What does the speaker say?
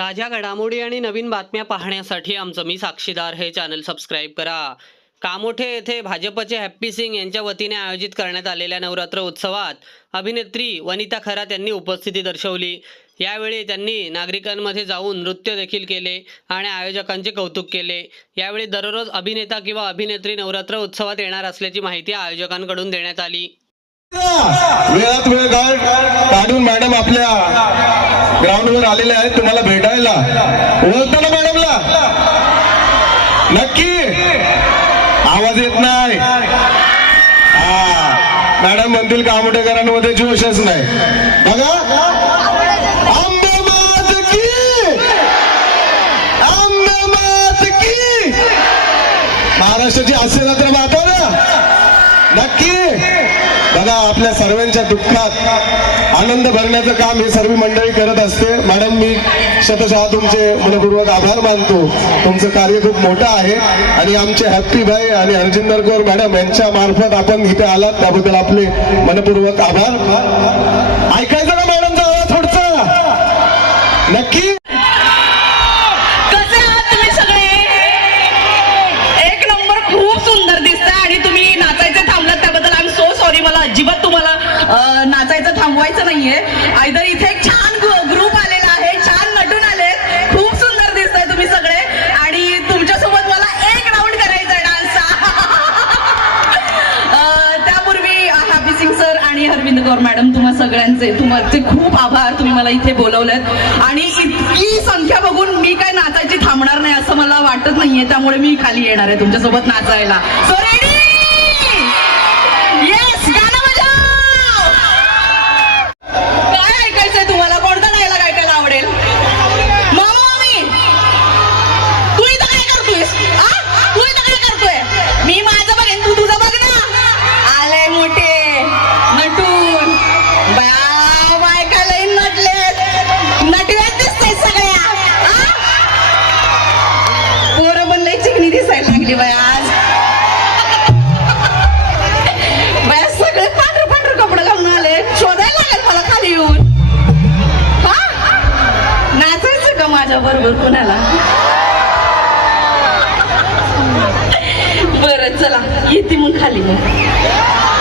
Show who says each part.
Speaker 1: ताज्या घडामोडी आणि नवीन बातम्या पाहण्यासाठी आमचं मी साक्षीदार हे चॅनल सबस्क्राईब करा. कामोठे येथे भाजपचे हॅप्पी सिंग यांच्या वतीने आयोजित करण्यात आलेल्या नवरात्र उत्सवात अभिनेत्री वनिता खरात यांनी उपस्थिती दर्शवली. यावेळी त्यांनी नागरिकांमध्ये जाऊन नृत्य देखील केले आणि आयोजकांचे कौतुक केले. यावेळी दररोज अभिनेता किंवा अभिनेत्री नवरात्र उत्सवात येणार असल्याची माहिती आयोजकांकडून देण्यात आली.
Speaker 2: वेळात वेळ काढून मॅडम आपल्या ग्राउंडवर आलेल्या आहेत. तुम्हाला भेट ओळखता ना मॅडमला नक्की? आवाज येत नाही. हा. मॅडम म्हणतील कामोटेकरांमध्ये जोशच नाही. बघा. की! की! महाराष्ट्राची असेल तर माता ना. नक्की? बघा आपल्या सर्वांच्या दुःखात आनंद भरण्याचं काम ही सर्व मंडळी करत असते. मॅडम मी शतशः तुमचे मनपूर्वक आभार मानतो. तुमचं कार्य खूप मोठं आहे. आणि आमचे हॅप्पी भाई आणि हरजिंदर कौर मॅडम यांच्या मार्फत आपण इथे आलात. त्याबद्दल आपले मनपूर्वक आभार. ऐकायचं
Speaker 3: नाहीये. आयदर इथे एक छान ग्रुप आलेला आहे. छान नटून आले खूप सुंदर दिसताय तुम्ही सगळे. आणि तुमच्यासोबत मला एक राऊंड करायचा आहे डान्सचा त्यापूर्वी हॅपी सिंग सर आणि हरविंद कौर मॅडम तुम्हा सगळ्यांचे तुमचे खूप आभार. तुम्ही मला इथे बोलवलेत. आणि इतकी संख्या बघून मी काय नाचायची थांबणार नाही असं मला वाटत नाहीये. त्यामुळे मी खाली येणार आहे तुमच्यासोबत नाचायला. पण दिसायला लागली बाया आज. बाया सगळे पांढरे पांढरे कपडे घालून आले. शोधायला लागेल मला खाली येऊन. हा? नाचायचं का माझ्या बरोबर कुणाला? बरं चला. येते मग खाली मग.